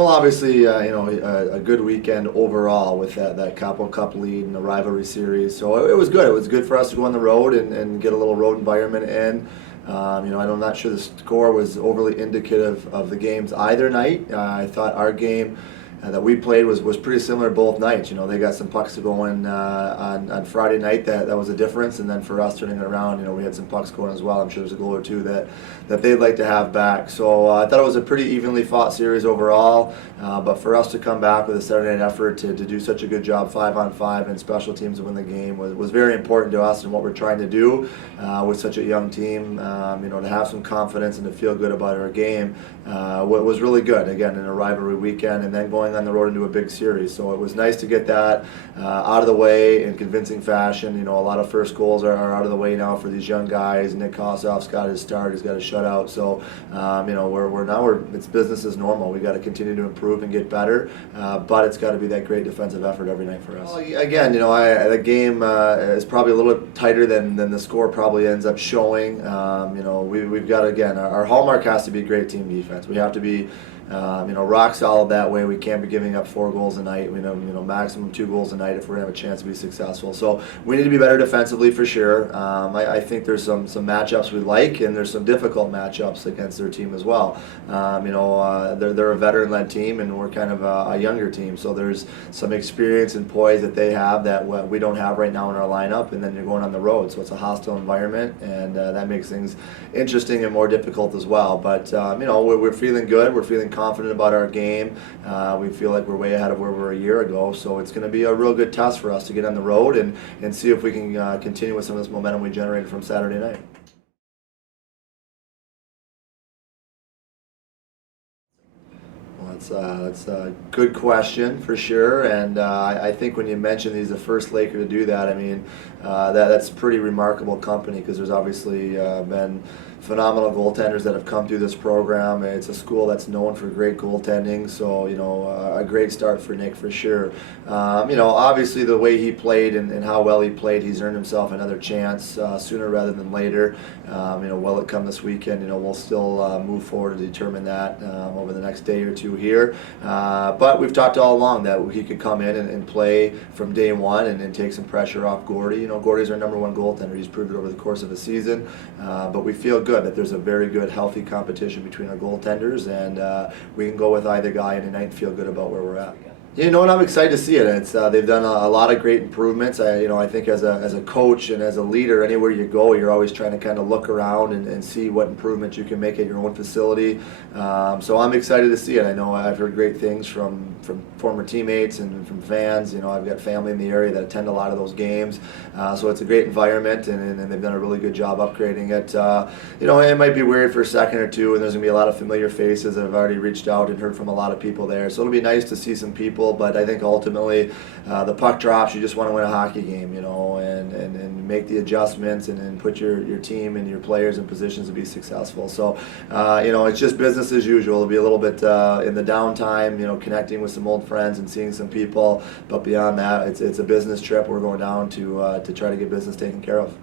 Well, obviously, a good weekend overall with that Capital Cup lead and the rivalry series. So it was good. It was good for us to go on the road and get a little road environment in. I'm not sure the score was overly indicative of the games either night. I thought our game that we played was pretty similar both nights. They got some pucks going on Friday night that was a difference, and then for us turning it around, we had some pucks going as well. I'm sure there's a goal or two that they'd like to have back. So I thought it was a pretty evenly fought series overall, but for us to come back with a Saturday night effort to do such a good job 5-on-5 and special teams to win the game was very important to us and what we're trying to do with such a young team. To have some confidence and to feel good about our game was really good, again, in a rivalry weekend and then going on the road into a big series. So it was nice to get that out of the way in convincing fashion. A lot of first goals are out of the way now for these young guys. Nick Kossoff's got his start, he's got a shutout. So it's business as normal. We got to continue to improve and get better, but it's got to be that great defensive effort every night for us. Well, again, the game is probably a little bit tighter than the score probably ends up showing. We've got, again, our hallmark has to be great team defense. We have to be rock solid that way. We can't be giving up 4 goals a night. We know, maximum 2 goals a night if we're gonna have a chance to be successful. So we need to be better defensively for sure. I think there's some matchups we like, and there's some difficult matchups against their team as well. They're a veteran-led team, and we're kind of a younger team. So there's some experience and poise that they have that we don't have right now in our lineup. And then you're going on the road, so it's a hostile environment, and that makes things interesting and more difficult as well. But we're feeling good. We're feeling confident about our game. We feel like we're way ahead of where we were a year ago, so it's going to be a real good test for us to get on the road and see if we can continue with some of this momentum we generated from Saturday night. That's a good question for sure, and I think when you mention he's the first Laker to do that, that's pretty remarkable company, because there's obviously been phenomenal goaltenders that have come through this program. It's a school that's known for great goaltending, so a great start for Nick for sure. Obviously the way he played and how well he played, he's earned himself another chance sooner rather than later. Will it come this weekend? We'll still move forward to determine that over the next day or two here. But we've talked all along that he could come in and play from day one and take some pressure off Gordy. Gordy's our #1 goaltender. He's proved it over the course of a season. But we feel good that there's a very good, healthy competition between our goaltenders, and we can go with either guy in tonight and feel good about where we're at. And I'm excited to see it. They've done a lot of great improvements. I think as a coach and as a leader, anywhere you go, you're always trying to kind of look around and see what improvements you can make at your own facility. So I'm excited to see it. I know I've heard great things from former teammates and from fans. I've got family in the area that attend a lot of those games. So it's a great environment, and they've done a really good job upgrading it. It might be weird for a second or two, and there's going to be a lot of familiar faces that have already reached out and heard from a lot of people there. So it'll be nice to see some people. But I think ultimately the puck drops. You just want to win a hockey game, and make the adjustments and put your team and your players in positions to be successful. So, it's just business as usual. It'll be a little bit in the downtime, connecting with some old friends and seeing some people. But beyond that, it's a business trip. We're going down to try to get business taken care of.